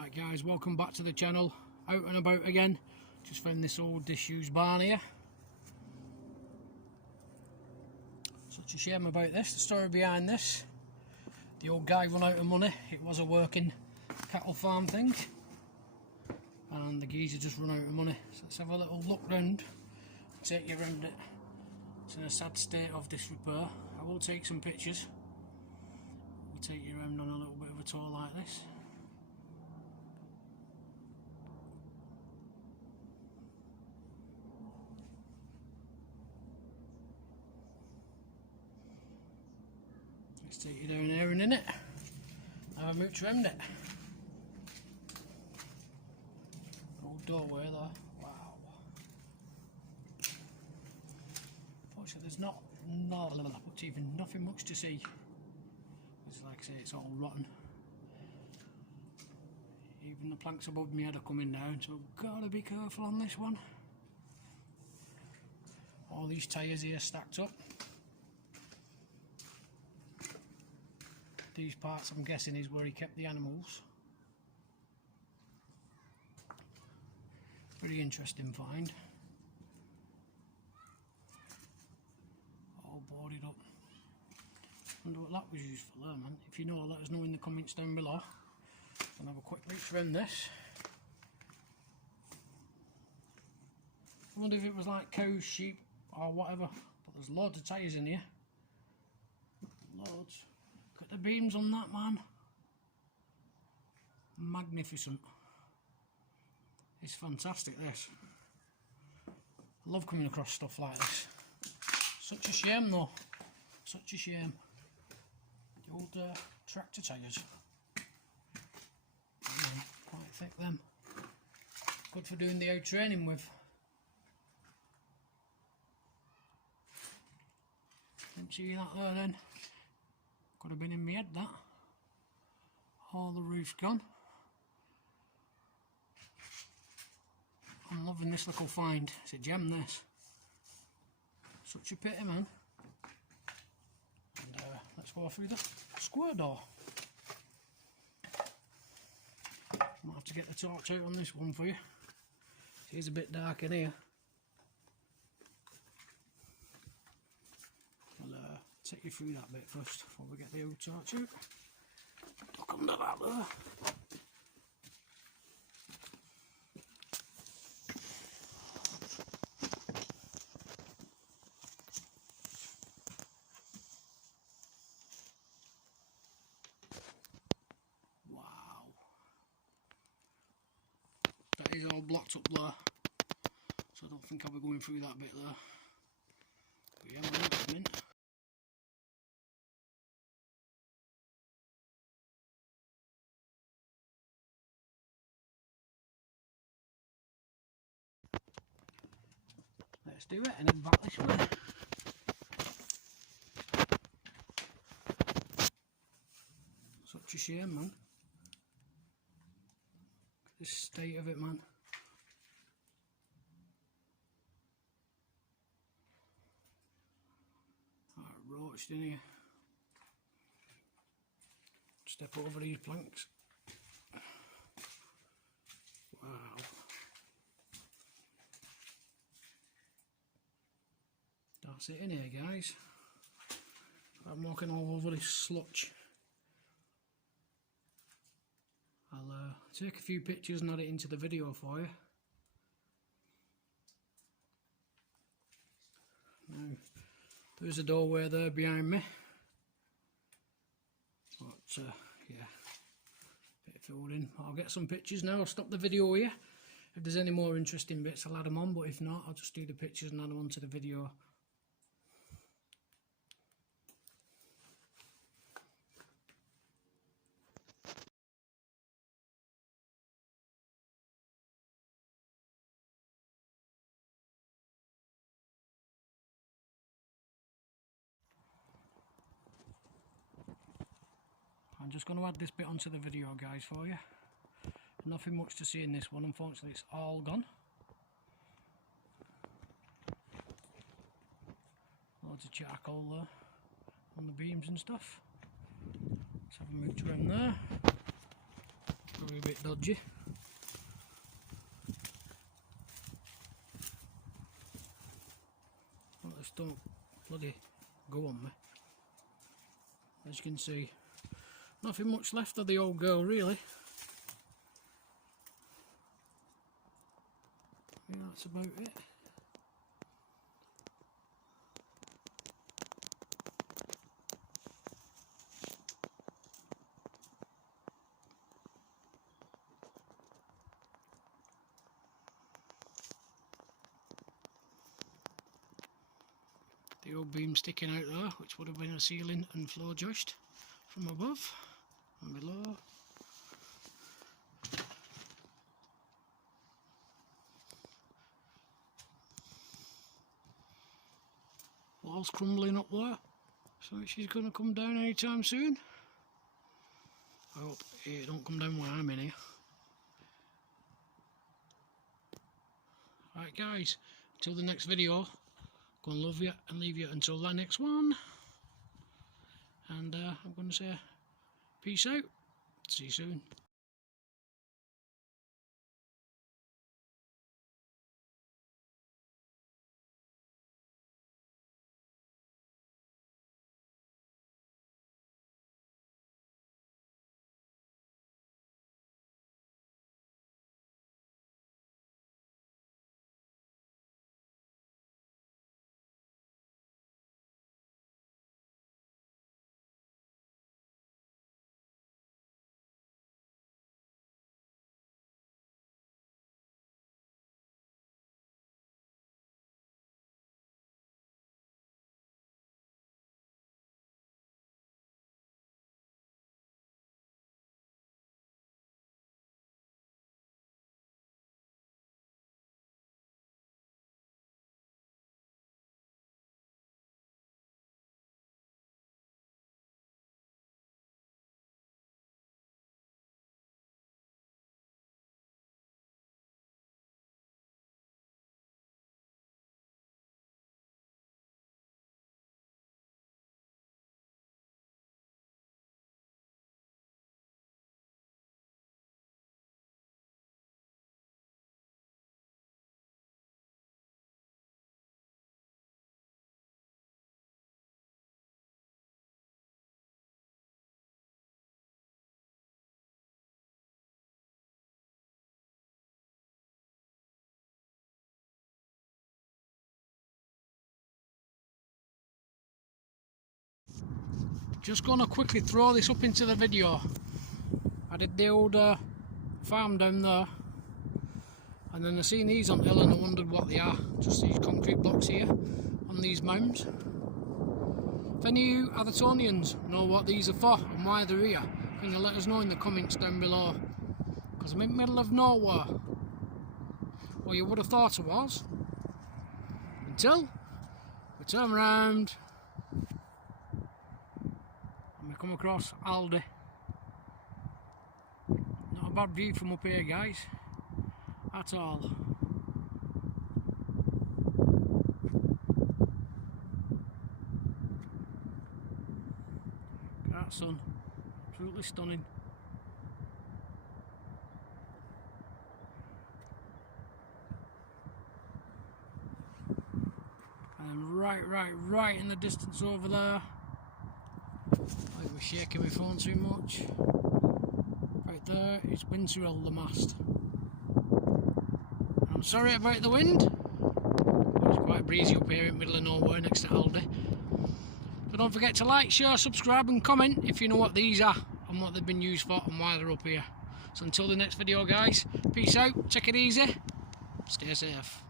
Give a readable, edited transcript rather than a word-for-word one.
Right guys, welcome back to the channel. Out and about again. Just found this old disused barn here. Such a shame about this. The story behind this. The old guy run out of money. It was a working cattle farm thing. And the geezer just run out of money. So let's have a little look round. Take you around it. It's in a sad state of disrepair. I will take some pictures. We'll take you around on a little bit of a tour like this. Let's take you down here and in it. Have a mooch around it. Old doorway there. Wow. Fortunately, there's not even nothing much to see. It's like I say, it's all rotten. Even the planks above me head are coming down, so I've got to be careful on this one. All these tyres here stacked up. These parts, I'm guessing, is where he kept the animals. Very interesting find. All boarded up. Wonder what that was used for there, man. If you know, let us know in the comments down below. And have a quick look around this. I wonder if it was like cows, sheep, or whatever. But there's loads of tyres in here. Loads. Look at the beams on that, man. Magnificent. It's fantastic, this. I love coming across stuff like this. Such a shame though. Such a shame. The old tractor tyres. Quite thick them. Good for doing the out training with. Didn't see that there then. Could have been in my head, that. All the roof's gone. I'm loving this little find. It's a gem, this. Such a pity, man. And let's go through the square door. Might have to get the torch out on this one for you. It is a bit dark in here. I'll take you through that bit first before we get the old torch out. Look under that there. That is all blocked up there, so I don't think I'll be going through that bit there. But yeah, man, it's mint. Let's do it and then back this way. Such a shame, man. The state of it, man. Roached in here. Step over these planks. Wow. That's it in here, guys. I'm walking all over this sludge. I'll take a few pictures and add it into the video for you. Now, there's a doorway there behind me. But yeah, bit filled in. I'll get some pictures now. I'll stop the video here. If there's any more interesting bits, I'll add them on. But if not, I'll just do the pictures and add them onto the video. I'm just going to add this bit onto the video, guys, for you. Nothing much to see in this one, unfortunately it's all gone. Loads of charcoal there on the beams and stuff. Let's have a mooch around there. Probably a bit dodgy. Well, this don't bloody go on me. As you can see, nothing much left of the old girl really. Yeah, that's about it. The old beam sticking out there, which would have been a ceiling and floor joist from above and below. Wall's crumbling up there, so she's going to come down anytime soon. I hope it don't come down while I'm in here. Right guys, until the next video, go and love you and leave you until the next one. And I'm going to say peace out. See you soon. Just gonna quickly throw this up into the video. I did the old farm down there, and then I seen these on hill and I wondered what they are. Just these concrete blocks here on these mounds. If any of you Athertonians know what these are for and why they're here, can you let us know in the comments down below? Because I'm in the middle of nowhere. Well, you would have thought I was. Until we turn around and we come across Aldi. Not a bad view from up here, guys, at all. Look at that sun, absolutely stunning. And right in the distance over there, I think we're shaking my phone too much. Right there, it's Winterell, the mast. I'm sorry about the wind. It's quite breezy up here in the middle of nowhere next to Aldi. So don't forget to like, share, subscribe and comment if you know what these are and what they've been used for and why they're up here. So until the next video, guys, peace out, take it easy, stay safe.